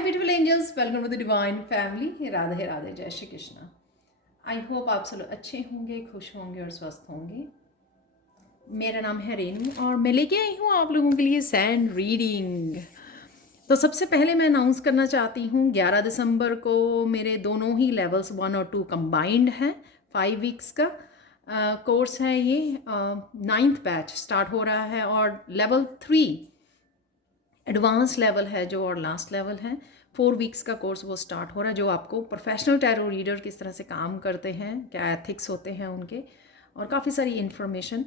Hi beautiful angels, welcome to the divine family. Radhe Radhe, जय Shri Krishna. I hope आप सब लोग अच्छे होंगे, खुश होंगे और स्वस्थ होंगे। मेरा नाम है रेनू और मैं लेके आई हूँ आप लोगों के लिए सैंड रीडिंग। तो सबसे पहले मैं अनाउंस करना चाहती हूँ 11 दिसंबर को मेरे दोनों ही लेवल्स 1 और 2 कंबाइंड हैं। 5 वीक्स का कोर्स है ये। 9th बैच स्टार्ट हो रहा है और लेवल 3 एडवांस लेवल है जो, और लास्ट लेवल है। 4 वीक्स का कोर्स वो स्टार्ट हो रहा है, जो आपको प्रोफेशनल टैरो रीडर किस तरह से काम करते हैं, क्या एथिक्स होते हैं उनके, और काफ़ी सारी इन्फॉर्मेशन।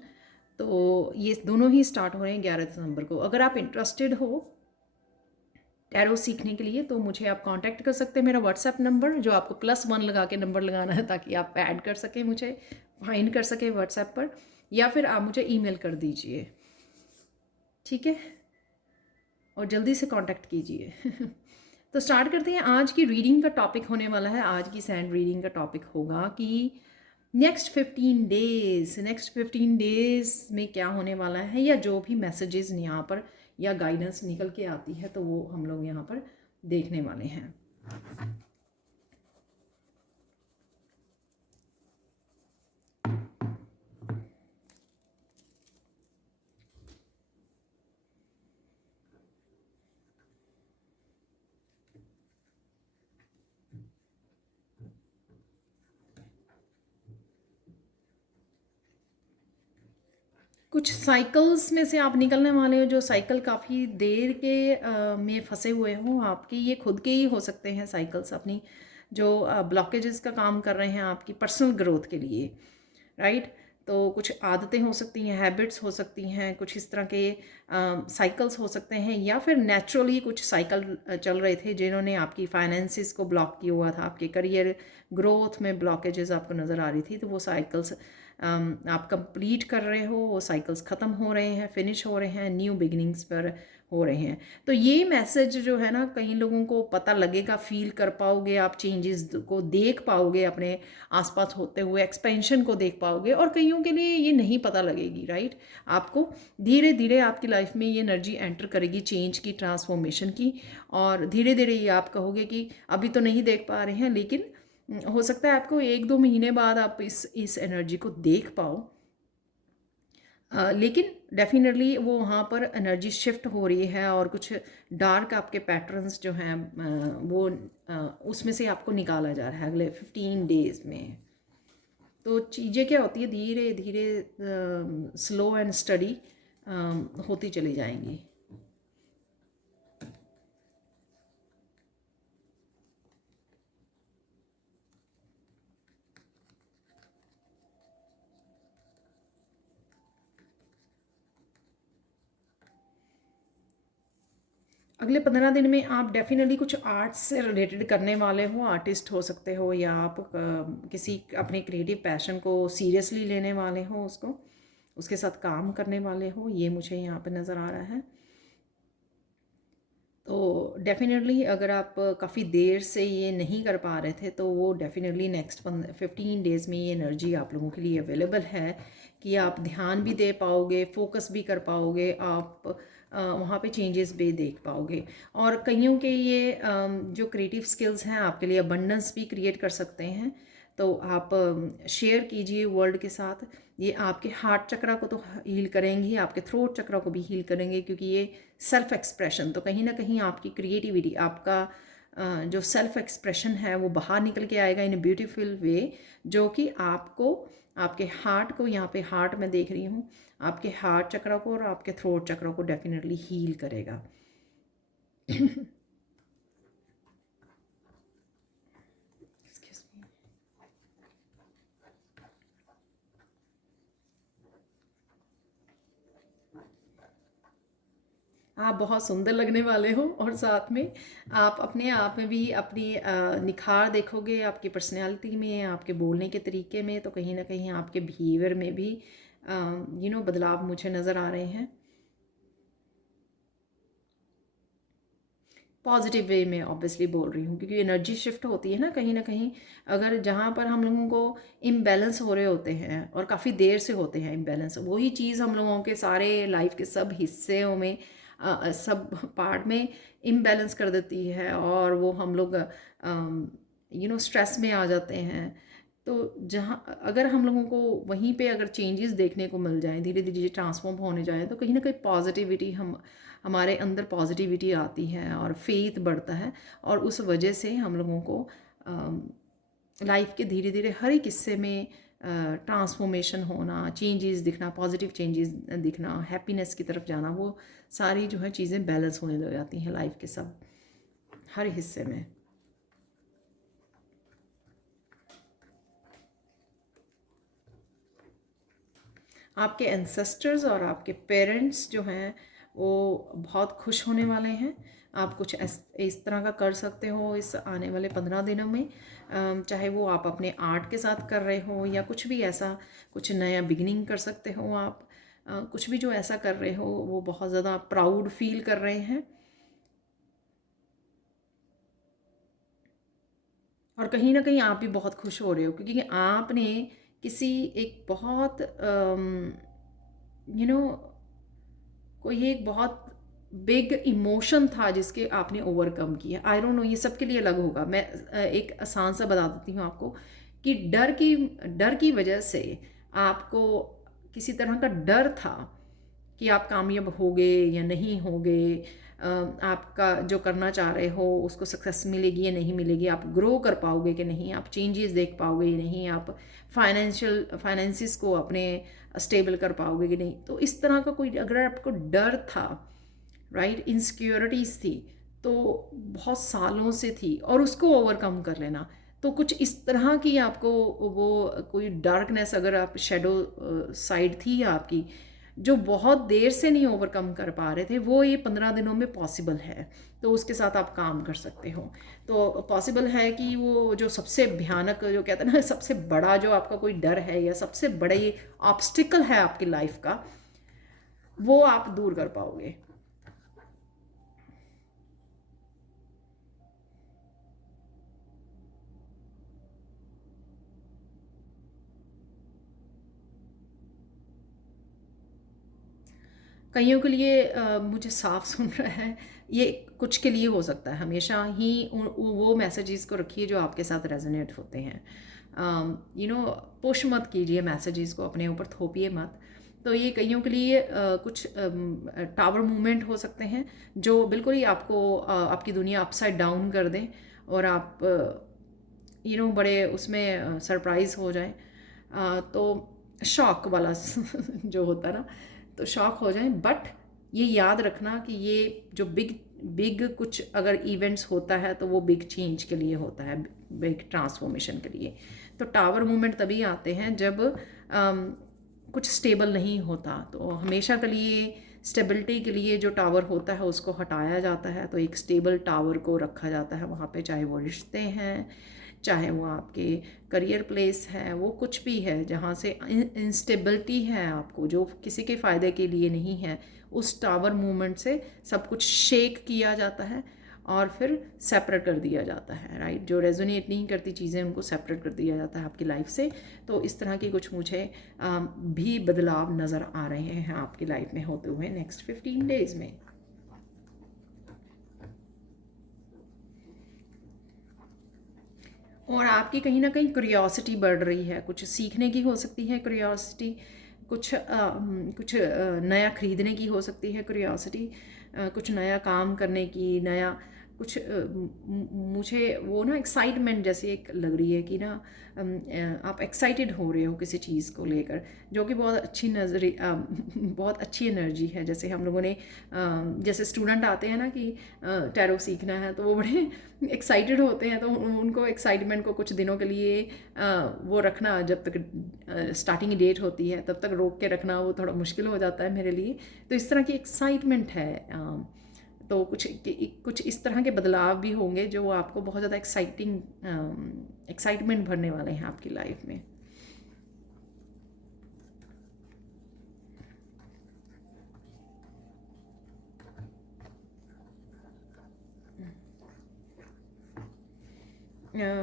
तो ये दोनों ही स्टार्ट हो रहे हैं 11 दिसंबर को। अगर आप इंटरेस्टेड हो टैरो सीखने के लिए तो मुझे आप कांटेक्ट कर सकते हैं। मेरा व्हाट्सएप नंबर, जो आपको +1 लगा के नंबर लगाना है ताकि आप ऐड कर सकें, मुझे फाइंड कर सकें व्हाट्सएप पर, या फिर आप मुझे ईमेल कर दीजिए, ठीक है, और जल्दी से कांटेक्ट कीजिए। तो स्टार्ट करते हैं। आज की रीडिंग का टॉपिक होने वाला है, आज की सैंड रीडिंग का टॉपिक होगा कि नेक्स्ट 15 डेज में क्या होने वाला है, या जो भी मैसेजेस यहाँ पर या गाइडेंस निकल के आती है तो वो हम लोग यहाँ पर देखने वाले हैं। कुछ साइकिल्स में से आप निकलने वाले हो, जो साइकिल काफ़ी देर के में फंसे हुए हो आपके, ये खुद के ही हो सकते हैं साइकिल्स, अपनी जो ब्लॉकेजेस का काम कर रहे हैं आपकी पर्सनल ग्रोथ के लिए, राइट। तो कुछ आदतें हो सकती हैं, हैबिट्स हो सकती हैं, कुछ इस तरह के साइकिल्स हो सकते हैं, या फिर नेचुरली कुछ साइकिल चल रहे थे जिन्होंने आपकी फाइनेंसिस को ब्लॉक किया हुआ था, आपके करियर ग्रोथ में ब्लॉकेजेस आपको नज़र आ रही थी। तो वो साइकिल्स आप कंप्लीट कर रहे हो, वो साइकिल्स ख़त्म हो रहे हैं, फिनिश हो रहे हैं, न्यू बिगिनिंग्स पर हो रहे हैं। तो ये मैसेज जो है ना, कई लोगों को पता लगेगा, फील कर पाओगे, आप चेंजेस को देख पाओगे, अपने आसपास होते हुए एक्सपेंशन को देख पाओगे, और कईयों के लिए ये नहीं पता लगेगी, राइट। आपको धीरे धीरे आपकी लाइफ में ये एनर्जी एंटर करेगी, चेंज की, ट्रांसफॉर्मेशन की, और धीरे धीरे ये आप कहोगे कि अभी तो नहीं देख पा रहे हैं, लेकिन हो सकता है आपको 1-2 महीने बाद आप इस एनर्जी को देख पाओ। लेकिन डेफिनेटली वो वहाँ पर एनर्जी शिफ्ट हो रही है, और कुछ डार्क आपके पैटर्न्स जो हैं वो उसमें से आपको निकाला जा रहा है अगले 15 डेज़ में। तो चीज़ें क्या होती है, धीरे धीरे स्लो एंड स्टडी होती चली जाएंगी। अगले 15 दिन में आप डेफिनेटली कुछ आर्ट्स से रिलेटेड करने वाले हो, आर्टिस्ट हो सकते हो, या आप किसी अपने क्रिएटिव पैशन को सीरियसली लेने वाले हो, उसके साथ काम करने वाले हो, ये मुझे यहाँ पे नज़र आ रहा है। तो डेफिनेटली अगर आप काफ़ी देर से ये नहीं कर पा रहे थे तो वो डेफिनेटली नेक्स्ट 15 डेज़ में ये एनर्जी आप लोगों के लिए अवेलेबल है कि आप ध्यान भी दे पाओगे, फोकस भी कर पाओगे, आप वहाँ पे चेंजेस भी देख पाओगे। और कईयों के ये जो क्रिएटिव स्किल्स हैं आपके लिए अबंडेंस भी क्रिएट कर सकते हैं। तो आप शेयर कीजिए वर्ल्ड के साथ। ये आपके हार्ट चक्रा को तो हील करेंगी, आपके थ्रोट चक्रा को भी हील करेंगे, क्योंकि ये सेल्फ एक्सप्रेशन, तो कहीं ना कहीं आपकी क्रिएटिविटी, आपका जो सेल्फ एक्सप्रेशन है वो बाहर निकल के आएगा इन अ ब्यूटीफुल वे, जो कि आपको, आपके हार्ट को, यहाँ पे हार्ट मैं देख रही हूँ, आपके हार्ट चक्रा को और आपके थ्रोट चक्रा को डेफिनेटली हील करेगा। आप बहुत सुंदर लगने वाले हो, और साथ में आप अपने आप में भी अपनी निखार देखोगे, आपकी पर्सनैलिटी में, आपके बोलने के तरीके में, तो कहीं ना कहीं आपके बिहेवियर में भी बदलाव मुझे नज़र आ रहे हैं, पॉजिटिव वे में ऑब्वियसली बोल रही हूँ, क्योंकि एनर्जी शिफ्ट होती है ना कहीं, अगर जहाँ पर हम लोगों को इम्बैलेंस हो रहे होते हैं और काफ़ी देर से होते हैं इम्बैलेंस, वही चीज़ हम लोगों के सारे लाइफ के सब हिस्सों में सब पार्ट में इम्बैलेंस कर देती है और वो हम लोग स्ट्रेस में आ जाते हैं। तो जहाँ अगर हम लोगों को वहीं पे अगर चेंजेस देखने को मिल जाएं, धीरे धीरे ट्रांसफॉर्म होने जाएं, तो कहीं ना कहीं पॉजिटिविटी हमारे अंदर पॉजिटिविटी आती है और फेथ बढ़ता है, और उस वजह से हम लोगों को लाइफ के धीरे धीरे हर एक हिस्से में ट्रांसफॉर्मेशन होना, चेंजेस दिखना, पॉजिटिव चेंजेस दिखना, हैप्पीनेस की तरफ जाना, वो सारी जो है चीज़ें बैलेंस होने लग जाती हैं लाइफ के सब हर हिस्से में। आपके एंसेस्टर्स और आपके पेरेंट्स जो हैं वो बहुत खुश होने वाले हैं। आप कुछ इस तरह का कर सकते हो इस आने वाले 15 दिनों में, चाहे वो आप अपने आर्ट के साथ कर रहे हो या कुछ भी ऐसा, कुछ नया बिगिनिंग कर सकते हो आप। कुछ भी जो ऐसा कर रहे हो वो बहुत ज़्यादा प्राउड फील कर रहे हैं, और कहीं ना कहीं आप भी बहुत खुश हो रहे हो क्योंकि आपने किसी एक बहुत यू नो कोई एक बहुत बिग इमोशन था जिसके आपने ओवरकम किया। आई डोंट नो, ये सबके लिए अलग होगा। मैं एक आसान सा बता देती हूँ आपको कि डर की वजह से आपको किसी तरह का डर था कि आप कामयाब होगे या नहीं होगे, आपका जो करना चाह रहे हो उसको सक्सेस मिलेगी या नहीं मिलेगी, आप ग्रो कर पाओगे कि नहीं, आप चेंजेस देख पाओगे या नहीं, आप फाइनेंसिस को अपने स्टेबल कर पाओगे कि नहीं। तो इस तरह का कोई अगर आपको डर था, राइट, इनसिक्योरिटीज़ थी, तो बहुत सालों से थी, और उसको ओवरकम कर लेना। तो कुछ इस तरह की आपको वो कोई डार्कनेस, अगर आप शेडो साइड थी आपकी जो बहुत देर से नहीं ओवरकम कर पा रहे थे, वो ये 15 दिनों में पॉसिबल है। तो उसके साथ आप काम कर सकते हो। तो पॉसिबल है कि वो जो सबसे भयानक, जो कहते हैं ना, सबसे बड़ा जो आपका कोई डर है या सबसे बड़े ऑब्स्टिकल है आपकी लाइफ का, वो आप दूर कर पाओगे। कईयों के लिए मुझे साफ सुन रहा है, ये कुछ के लिए हो सकता है। हमेशा ही वो मैसेजेस को रखिए जो आपके साथ रेजोनेट होते हैं। पुश मत कीजिए मैसेजेस को, अपने ऊपर थोपिए मत। तो ये कईयों के लिए कुछ टावर मूवमेंट हो सकते हैं जो बिल्कुल ही आपको आपकी दुनिया अपसाइड डाउन कर दें, और आप बड़े उसमें सरप्राइज हो जाएं। तो शॉक वाला जो होता है ना, तो शॉक हो जाएं। बट ये याद रखना कि ये जो बिग बिग कुछ अगर इवेंट्स होता है तो वो बिग चेंज के लिए होता है, बिग ट्रांसफॉर्मेशन के लिए। तो टावर मूवमेंट तभी आते हैं जब कुछ स्टेबल नहीं होता। तो हमेशा के लिए स्टेबिलिटी के लिए जो टावर होता है उसको हटाया जाता है, तो एक स्टेबल टावर को रखा जाता है वहाँ पे, चाहे वो रिश्ते हैं, चाहे वो आपके करियर प्लेस है, वो कुछ भी है जहाँ से इंस्टेबिलिटी है आपको, जो किसी के फ़ायदे के लिए नहीं है। उस टावर मूवमेंट से सब कुछ शेक किया जाता है और फिर सेपरेट कर दिया जाता है, राइट। जो रेजोनेट नहीं करती चीज़ें उनको सेपरेट कर दिया जाता है आपकी लाइफ से। तो इस तरह के कुछ मुझे भी बदलाव नज़र आ रहे हैं आपकी लाइफ में होते हुए नेक्स्ट 15 डेज़ में। और आपकी कहीं ना कहीं क्यूरियोसिटी बढ़ रही है, कुछ सीखने की हो सकती है क्यूरियोसिटी, कुछ नया ख़रीदने की हो सकती है क्यूरियोसिटी, कुछ नया काम करने की, नया कुछ मुझे वो ना एक्साइटमेंट जैसी एक लग रही है कि ना आप एक्साइटेड हो रहे हो किसी चीज़ को लेकर, जो कि बहुत अच्छी बहुत अच्छी एनर्जी है। जैसे हम लोगों ने जैसे स्टूडेंट आते हैं ना कि टैरो सीखना है, तो वो बड़े एक्साइटेड होते हैं, तो उनको एक्साइटमेंट को कुछ दिनों के लिए वो रखना, जब तक स्टार्टिंग डेट होती है तब तक रोक के रखना वो थोड़ा मुश्किल हो जाता है मेरे लिए। तो इस तरह की एक्साइटमेंट है। तो कुछ इस तरह के बदलाव भी होंगे जो आपको बहुत ज़्यादा एक्साइटमेंट भरने वाले हैं आपकी लाइफ में।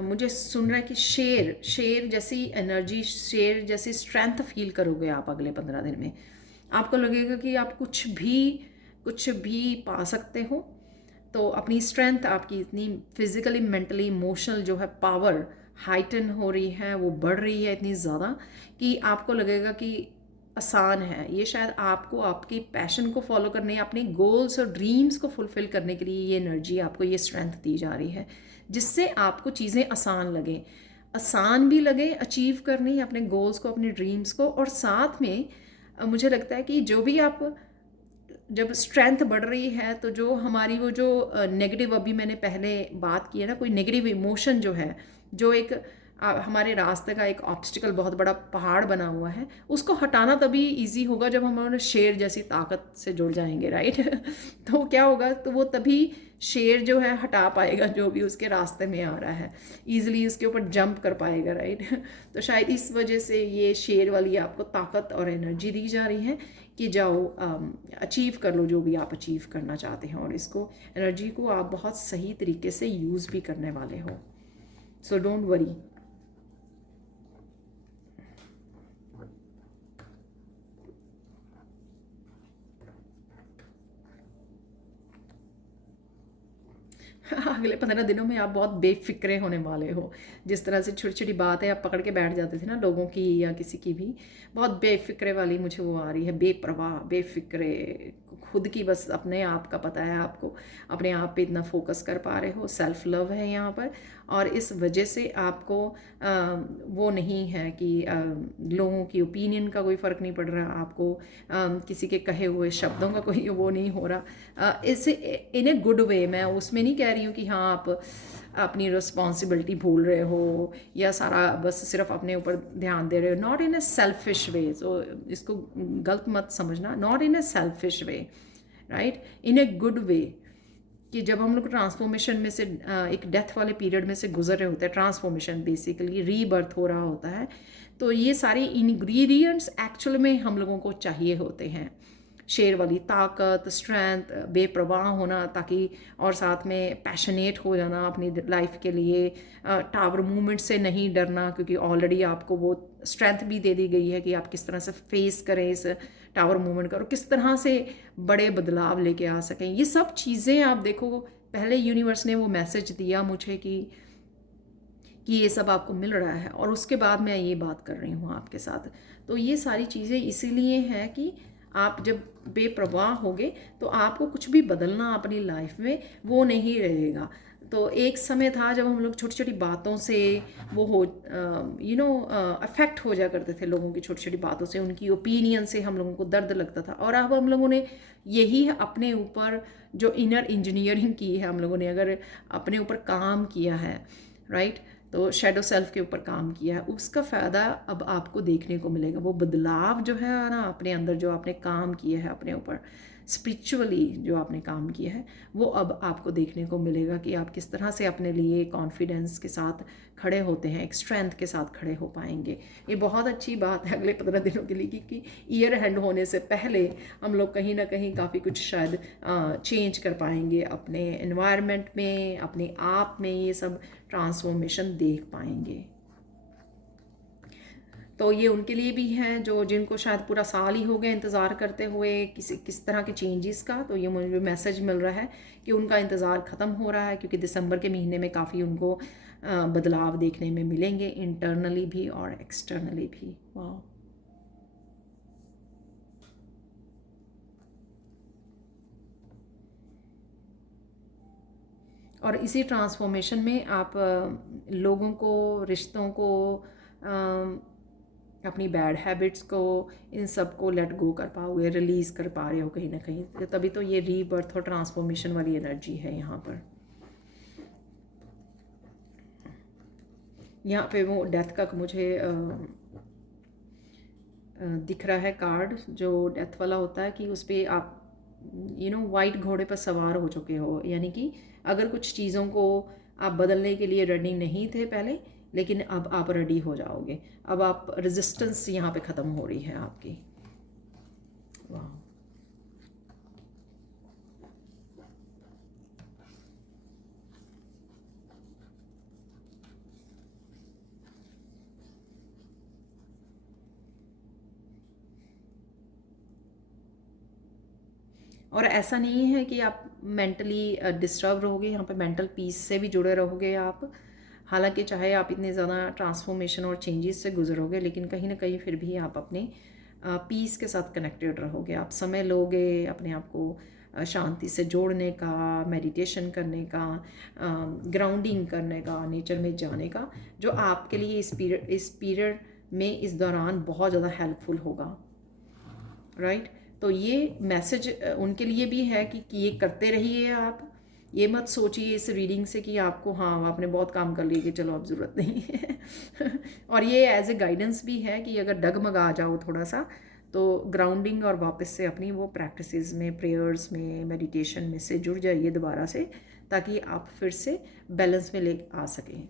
मुझे सुन रहा है कि शेर जैसी एनर्जी, शेर जैसी स्ट्रेंथ फील करोगे आप अगले 15 दिन में। आपको लगेगा कि आप कुछ भी कुछ भी पा सकते हो। तो अपनी स्ट्रेंथ आपकी इतनी फिज़िकली मेंटली इमोशनल जो है पावर हाइटन हो रही है, वो बढ़ रही है इतनी ज़्यादा कि आपको लगेगा कि आसान है ये। शायद आपको आपकी पैशन को फॉलो करने, अपने गोल्स और ड्रीम्स को फुलफ़िल करने के लिए ये एनर्जी आपको ये स्ट्रेंथ दी जा रही है, जिससे आपको चीज़ें आसान लगे, आसान भी लगे अचीव करनी अपने गोल्स को, अपने ड्रीम्स को। और साथ में मुझे लगता है कि जो भी आप जब स्ट्रेंथ बढ़ रही है तो जो हमारी वो जो नेगेटिव, अभी मैंने पहले बात की है ना, कोई नेगेटिव इमोशन जो है, जो एक हमारे रास्ते का एक ऑब्स्टिकल बहुत बड़ा पहाड़ बना हुआ है, उसको हटाना तभी इजी होगा जब हम हमारे शेर जैसी ताकत से जुड़ जाएंगे, राइट। तो क्या होगा, तो वो तभी शेर जो है हटा पाएगा जो भी उसके रास्ते में आ रहा है, ईजिली उसके ऊपर जंप कर पाएगा, राइट। तो शायद इस वजह से ये शेर वाली आपको ताकत और एनर्जी दी जा रही है कि जाओ अचीव कर लो जो भी आप अचीव करना चाहते हैं, और इसको एनर्जी को आप बहुत सही तरीके से यूज़ भी करने वाले हो। So don't worry. अगले 15 दिनों में आप बहुत बेफिक्रे होने वाले हो। जिस तरह से छोटी छोटी बात है आप पकड़ के बैठ जाते थे ना लोगों की या किसी की भी, बहुत बेफिक्रे वाली मुझे वो आ रही है, बेपरवाह, बेफिक्रे, खुद की बस अपने आप का पता है आपको, अपने आप पे इतना फोकस कर पा रहे हो, सेल्फ लव है यहाँ पर। और इस वजह से आपको वो नहीं है कि लोगों की ओपिनियन का कोई फ़र्क नहीं पड़ रहा आपको, किसी के कहे हुए शब्दों का कोई वो नहीं हो रहा, इसे इन ए गुड वे। मैं उसमें नहीं कह रही हूँ कि हाँ आप अपनी रिस्पॉन्सिबिलिटी भूल रहे हो या सारा बस सिर्फ अपने ऊपर ध्यान दे रहे हो, नॉट इन ए सेल्फिश वे। तो इसको गलत मत समझना, not in A selfish way, right, in a good way. कि जब हम लोग ट्रांसफॉर्मेशन में से एक डेथ वाले पीरियड में से गुजर रहे होते हैं, ट्रांसफॉर्मेशन बेसिकली रीबर्थ हो रहा होता है, तो ये सारे इंग्रेडिएंट्स एक्चुअल में हम लोगों को चाहिए होते हैं। शेर वाली ताकत, स्ट्रेंथ, बेप्रवाह होना, ताकि और साथ में पैशनेट हो जाना अपनी लाइफ के लिए, टावर मूवमेंट से नहीं डरना, क्योंकि ऑलरेडी आपको वो स्ट्रेंथ भी दे दी गई है कि आप किस तरह से फेस करें इस टावर मूवमेंट का, और किस तरह से बड़े बदलाव लेके आ सकें। ये सब चीज़ें आप देखो, पहले यूनिवर्स ने वो मैसेज दिया मुझे कि ये सब आपको मिल रहा है, और उसके बाद मैं ये बात कर रही हूँ आपके साथ। तो ये सारी चीज़ें इसीलिए हैं कि आप जब बेप्रवाह होगे तो आपको कुछ भी बदलना अपनी लाइफ में वो नहीं रहेगा। तो एक समय था जब हम लोग छोटी छोटी बातों से वो हो अफेक्ट हो जा करते थे, लोगों की छोटी छोटी बातों से, उनकी ओपिनियन से हम लोगों को दर्द लगता था। और अब हम लोगों ने यही अपने ऊपर जो इनर इंजीनियरिंग की है, हम लोगों ने अगर अपने ऊपर काम किया है, राइट, तो शेडो सेल्फ के ऊपर काम किया है, उसका फ़ायदा अब आपको देखने को मिलेगा। वो बदलाव जो है ना अपने अंदर, जो आपने काम किया है अपने ऊपर स्पिरिचुअली, जो आपने काम किया है, वो अब आपको देखने को मिलेगा कि आप किस तरह से अपने लिए कॉन्फिडेंस के साथ खड़े होते हैं, एक स्ट्रेंथ के साथ खड़े हो पाएंगे। ये बहुत अच्छी बात है अगले 15 दिनों के लिए, क्योंकि ईयर हैंड होने से पहले हम लोग कहीं ना कहीं काफ़ी कुछ शायद चेंज कर पाएंगे अपने एनवायरनमेंट में, अपने आप में, ये सब ट्रांसफॉर्मेशन देख पाएंगे। तो ये उनके लिए भी हैं जो जिनको शायद पूरा साल ही हो गया इंतज़ार करते हुए किस तरह के चेंजेस का। तो ये मुझे मैसेज मिल रहा है कि उनका इंतज़ार ख़त्म हो रहा है, क्योंकि दिसंबर के महीने में काफ़ी उनको बदलाव देखने में मिलेंगे, इंटरनली भी और एक्सटर्नली भी। वाह। और इसी ट्रांसफॉर्मेशन में आप लोगों को, रिश्तों को, अपनी बैड हैबिट्स को, इन सब को लेट गो कर पाओगे, रिलीज़ कर पा रहे हो कहीं ना कहीं। तभी तो ये रीबर्थ और ट्रांसफॉर्मेशन वाली एनर्जी है यहाँ पर। यहाँ पे वो डेथ का मुझे दिख रहा है कार्ड, जो डेथ वाला होता है कि उस पर आप वाइट घोड़े पर सवार हो चुके हो, यानी कि अगर कुछ चीज़ों को आप बदलने के लिए रेडी नहीं थे पहले, लेकिन अब आप रेडी हो जाओगे। अब आप रेजिस्टेंस यहाँ पे ख़त्म हो रही है आपकी। वाह। और ऐसा नहीं है कि आप मेंटली डिस्टर्ब रहोगे, यहाँ पे मेंटल पीस से भी जुड़े रहोगे आप। हालांकि चाहे आप इतने ज़्यादा ट्रांसफॉर्मेशन और चेंजेस से गुजरोगे, लेकिन कहीं ना कहीं फिर भी आप अपने पीस के साथ कनेक्टेड रहोगे। आप समय लोगे अपने आप को शांति से जोड़ने का, मेडिटेशन करने का, ग्राउंडिंग करने का, नेचर में जाने का, जो आपके लिए इस पीरियड में, इस दौरान बहुत ज़्यादा हेल्पफुल होगा, राइट। तो ये मैसेज उनके लिए भी है कि ये करते रहिए आप। ये मत सोचिए इस रीडिंग से कि आपको, हाँ आपने बहुत काम कर लिया कि चलो अब ज़रूरत नहीं है और ये एज ए गाइडेंस भी है कि अगर डगमगा जाओ थोड़ा सा, तो ग्राउंडिंग और वापस से अपनी वो प्रैक्टिसेस में, प्रेयर्स में, मेडिटेशन में से जुड़ जाइए दोबारा से, ताकि आप फिर से बैलेंस में ले आ सकें।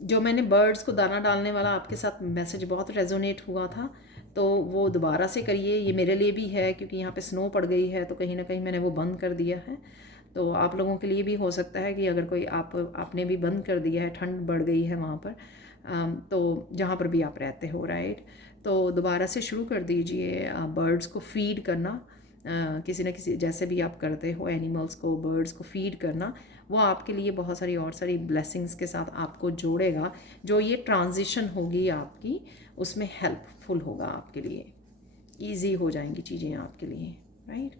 जो मैंने बर्ड्स को दाना डालने वाला आपके साथ मैसेज बहुत रेजोनेट हुआ था, तो वो दोबारा से करिए। ये मेरे लिए भी है क्योंकि यहाँ पे स्नो पड़ गई है, तो कहीं ना कहीं मैंने वो बंद कर दिया है। तो आप लोगों के लिए भी हो सकता है कि अगर कोई आपने भी बंद कर दिया है, ठंड बढ़ गई है वहाँ पर, तो जहाँ पर भी आप रहते हो, राइट। तो दोबारा से शुरू कर दीजिए बर्ड्स को फीड करना। किसी न किसी, जैसे भी आप करते हो एनिमल्स को, बर्ड्स को फीड करना, वो आपके लिए बहुत सारी और सारी ब्लेसिंग्स के साथ आपको जोड़ेगा। जो ये ट्रांजिशन होगी आपकी, उसमें हेल्पफुल होगा आपके लिए, ईजी हो जाएंगी चीज़ें आपके लिए, राइट।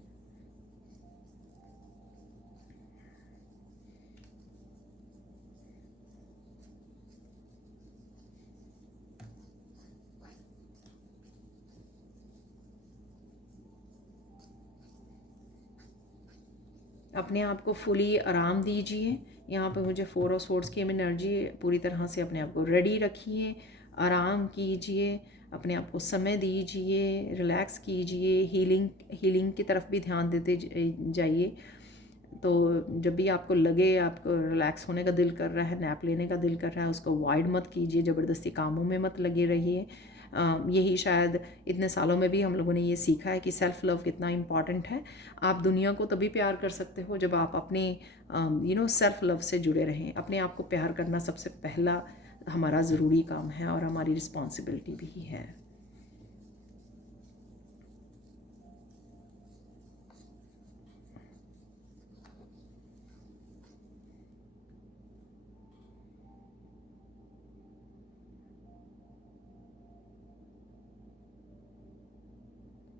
अपने आप को फुली आराम दीजिए। यहाँ पे मुझे 4 ऑफ सोर्ड्स की एनर्जी, पूरी तरह से अपने आप को रेडी रखिए, आराम कीजिए, अपने आप को समय दीजिए, रिलैक्स कीजिए, हीलिंग की तरफ भी ध्यान देते जाइए। तो जब भी आपको लगे आपको रिलैक्स होने का दिल कर रहा है, नैप लेने का दिल कर रहा है, उसको अवॉइड मत कीजिए, ज़बरदस्ती कामों में मत लगे रहिए। यही शायद इतने सालों में भी हम लोगों ने ये सीखा है कि सेल्फ़ लव कितना इम्पॉर्टेंट है। आप दुनिया को तभी प्यार कर सकते हो जब आप अपने सेल्फ़ लव से जुड़े रहें। अपने आप को प्यार करना सबसे पहला हमारा ज़रूरी काम है और हमारी रिस्पॉन्सिबिलिटी भी है।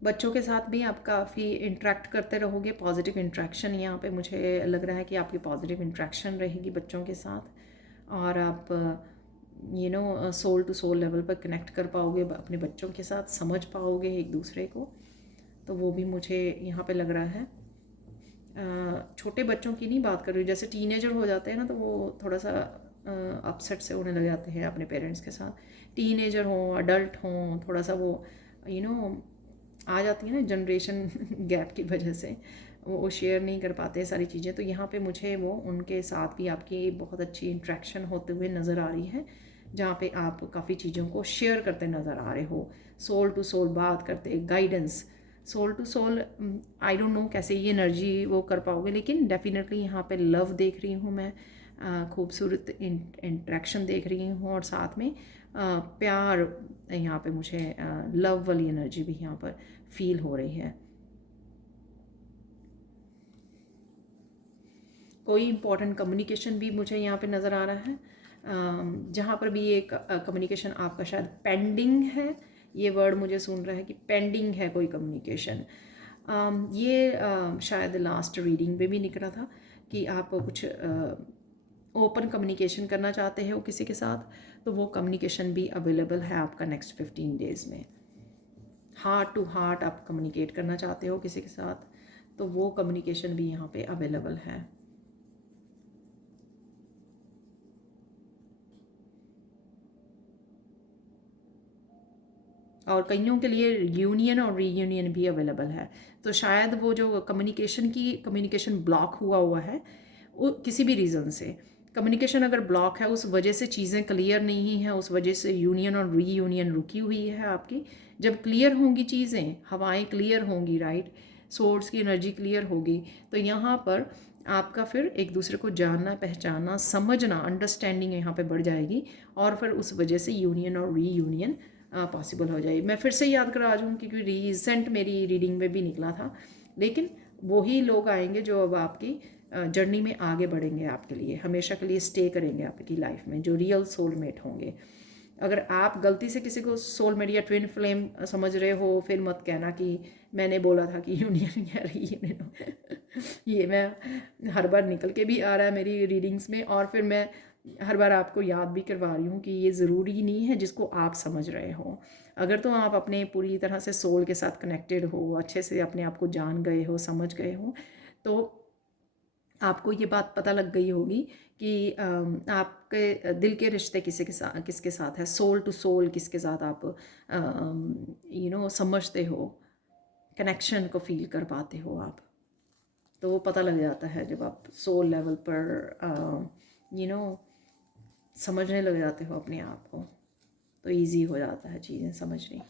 बच्चों के साथ भी आप काफ़ी इंटरेक्ट करते रहोगे, पॉजिटिव इंटरेक्शन, यहाँ पे मुझे लग रहा है कि आपकी पॉजिटिव इंटरेक्शन रहेगी बच्चों के साथ, और आप सोल टू सोल लेवल पर कनेक्ट कर पाओगे अपने बच्चों के साथ, समझ पाओगे एक दूसरे को। तो वो भी मुझे यहाँ पे लग रहा है। छोटे बच्चों की नहीं बात कर रही हूँ, जैसे टीनेजर हो जाते हैं ना, तो वो थोड़ा सा अपसेट से होने लग जाते हैं अपने पेरेंट्स के साथ। टीनेजर हों, अडल्ट हों, थोड़ा सा वो यू नो आ जाती है ना जनरेशन गैप की वजह से, वो शेयर नहीं कर पाते सारी चीज़ें। तो यहाँ पे मुझे वो उनके साथ भी आपकी बहुत अच्छी इंट्रैक्शन होते हुए नज़र आ रही है, जहाँ पे आप काफ़ी चीज़ों को शेयर करते नज़र आ रहे हो, सोल टू सोल बात करते, guidance, soul to soul. I don't know कैसे ये एनर्जी वो कर पाओगे, लेकिन डेफिनेटली यहाँ पे लव देख रही हूँ मैं, खूबसूरत इंट्रैक्शन देख रही हूँ, और साथ में प्यार, यहाँ पे मुझे लव वाली एनर्जी भी यहाँ पर फील हो रही है। कोई इम्पोर्टेंट कम्युनिकेशन भी मुझे यहाँ पे नज़र आ रहा है, जहाँ पर भी एक कम्युनिकेशन आपका शायद पेंडिंग है। ये वर्ड मुझे सुन रहा है कि पेंडिंग है कोई कम्युनिकेशन। ये शायद लास्ट रीडिंग में भी निकला था कि आप कुछ ओपन कम्युनिकेशन करना चाहते हो किसी के साथ, तो वो कम्युनिकेशन भी अवेलेबल है आपका नेक्स्ट 15 डेज़ में। हार्ट टू हार्ट आप कम्युनिकेट करना चाहते हो किसी के साथ, तो वो कम्युनिकेशन भी यहाँ पे अवेलेबल है। और कईयों के लिए यूनियन और रीयूनियन भी अवेलेबल है। तो शायद वो जो कम्युनिकेशन ब्लॉक हुआ है, वो किसी भी रीज़न से कम्युनिकेशन अगर ब्लॉक है, उस वजह से चीज़ें क्लियर नहीं हैं, उस वजह से यूनियन और रीयूनियन रुकी हुई है आपकी। जब क्लियर होंगी चीज़ें, हवाएं क्लियर होंगी, राइट, सोर्स की एनर्जी क्लियर होगी, तो यहाँ पर आपका फिर एक दूसरे को जानना, पहचानना, समझना, अंडरस्टैंडिंग यहाँ पे बढ़ जाएगी और फिर उस वजह से यूनियन और रीयूनियन पॉसिबल हो जाएगी। मैं फिर से याद करा दूँ क्योंकि रिसेंट मेरी रीडिंग में भी निकला था, लेकिन वही लोग आएंगे जो अब आपकी जर्नी में आगे बढ़ेंगे, आपके लिए हमेशा के लिए स्टे करेंगे आपकी लाइफ में, जो रियल सोलमेट होंगे। अगर आप गलती से किसी को सोलमेट या ट्विन फ्लेम समझ रहे हो, फिर मत कहना कि मैंने बोला था कि यूनियन या रीयूनियन। ये मैं हर बार निकल के भी आ रहा है मेरी रीडिंग्स में, और फिर मैं हर बार आपको याद भी करवा रही हूँ कि ये ज़रूरी नहीं है जिसको आप समझ रहे हो। अगर तो आप अपने पूरी तरह से सोल के साथ कनेक्टेड हो, अच्छे से अपने आप को जान गए हो, समझ गए हो, तो आपको ये बात पता लग गई होगी कि आपके दिल के रिश्ते किसके साथ है, सोल टू सोल किसके साथ आप समझते हो, कनेक्शन को फील कर पाते हो आप। तो वो पता लग जाता है जब आप सोल लेवल पर समझने लग जाते हो अपने आप को, तो इजी हो जाता है चीज़ें समझनी।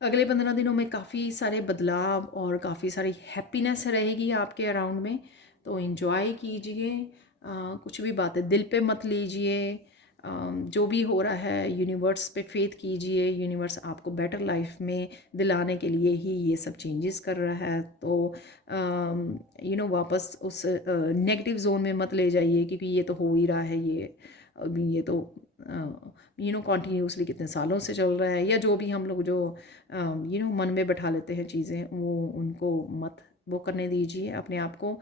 अगले 15 दिनों में काफ़ी सारे बदलाव और काफ़ी सारी हैप्पीनेस रहेगी आपके अराउंड में, तो इन्जॉय कीजिए। कुछ भी बातें दिल पे मत लीजिए। जो भी हो रहा है यूनिवर्स पे फेथ कीजिए। यूनिवर्स आपको बेटर लाइफ में दिलाने के लिए ही ये सब चेंजेस कर रहा है। तो वापस उस नेगेटिव जोन में मत ले जाइए, क्योंकि ये तो हो ही रहा है, ये तो कॉन्टीन्यूसली कितने सालों से चल रहा है, या जो भी हम लोग जो मन में बैठा लेते हैं चीज़ें, वो उनको मत वो करने दीजिए। अपने आप को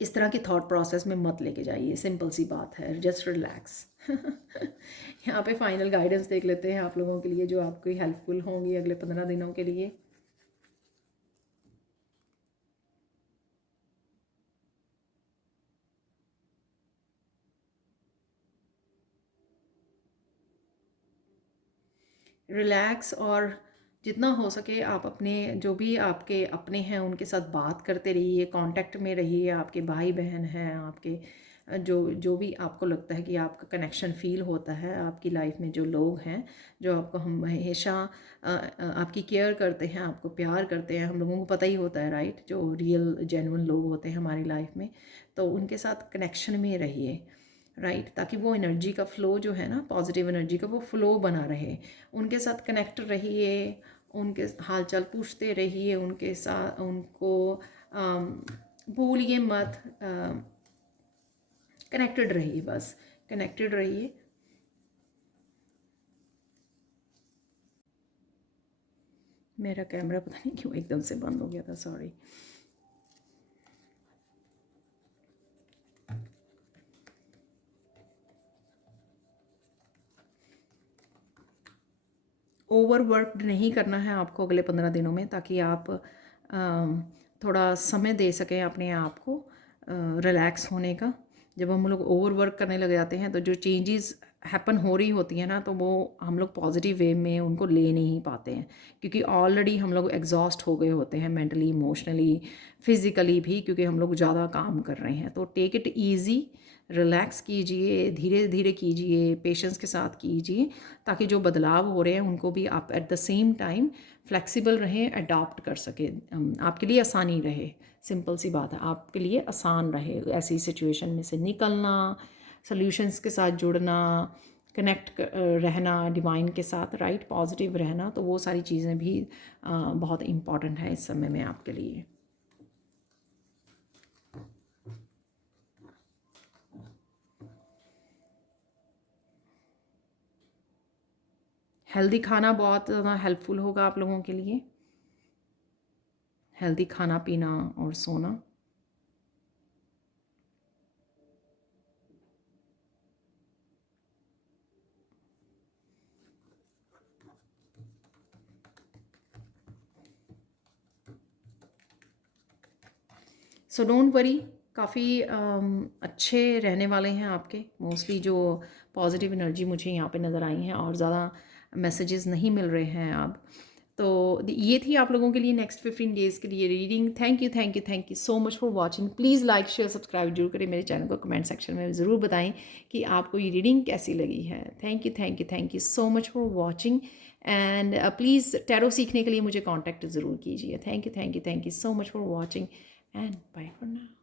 इस तरह के थॉट प्रोसेस में मत लेके जाइए। सिंपल सी बात है, जस्ट रिलैक्स। यहाँ पे फाइनल गाइडेंस देख लेते हैं आप लोगों के लिए, जो आपको हेल्पफुल होंगी अगले 15 दिनों के लिए। रिलैक्स, और जितना हो सके आप अपने जो भी आपके अपने हैं उनके साथ बात करते रहिए, कांटेक्ट में रहिए। आपके भाई बहन हैं, आपके जो जो भी आपको लगता है कि आपका कनेक्शन फील होता है, आपकी लाइफ में जो लोग हैं जो आपको हम हमेशा आपकी केयर करते हैं, आपको प्यार करते हैं, हम लोगों को पता ही होता है राइट, जो रियल जेन्युइन लोग होते हैं हमारी लाइफ में, तो उनके साथ कनेक्शन में रहिए राइट, ताकि वो एनर्जी का फ़्लो जो है ना, पॉजिटिव एनर्जी का वो फ़्लो बना रहे। उनके साथ कनेक्ट रहिए, उनके हालचाल पूछते रहिए, उनके साथ उनको भूलिए मत, कनेक्टेड रहिए, बस कनेक्टेड रहिए। मेरा कैमरा पता नहीं क्यों एकदम से बंद हो गया था, सॉरी। ओवरवर्कड नहीं करना है आपको अगले 15 दिनों में, ताकि आप थोड़ा समय दे सकें अपने आप को रिलैक्स होने का। जब हम लोग ओवरवर्क करने लग जाते हैं तो जो चेंजेस हैपन हो रही होती हैं ना, तो वो हम लोग पॉजिटिव वे में उनको ले नहीं पाते हैं, क्योंकि ऑलरेडी हम लोग एग्जॉस्ट हो गए होते हैं मेंटली, इमोशनली, फिज़िकली भी, क्योंकि हम लोग ज़्यादा काम कर रहे हैं। तो टेक इट ईजी, रिलैक्स कीजिए, धीरे धीरे कीजिए, पेशेंस के साथ कीजिए, ताकि जो बदलाव हो रहे हैं उनको भी आप at the same time flexible रहें, अडॉप्ट कर सके, आपके लिए आसानी रहे। सिंपल सी बात है, आपके लिए आसान रहे ऐसी सिचुएशन में से निकलना, सॉल्यूशंस के साथ जुड़ना, कनेक्ट रहना डिवाइन के साथ राइट, पॉजिटिव रहना। तो वो सारी चीज़ें भी बहुत इम्पॉर्टेंट है इस समय में आपके लिए। हेल्दी खाना बहुत ज़्यादा हेल्पफुल होगा आप लोगों के लिए। हेल्दी खाना पीना और सोना। सो डोंट वरी, काफ़ी अच्छे रहने वाले हैं आपके। मोस्टली जो पॉजिटिव एनर्जी मुझे यहाँ पे नज़र आई हैं, और ज़्यादा मैसेजेस नहीं मिल रहे हैं अब। तो ये थी आप लोगों के लिए नेक्स्ट 15 डेज़ के लिए reading. Thank you so much for watching. Please like share subscribe जरूर करें मेरे चैनल को, कमेंट सेक्शन में ज़रूर बताएं कि आपको ये रीडिंग कैसी लगी है। Thank you so much for watching and please tarot सीखने के लिए मुझे कॉन्टैक्ट ज़रूर कीजिए। Thank you so much for watching and bye for now.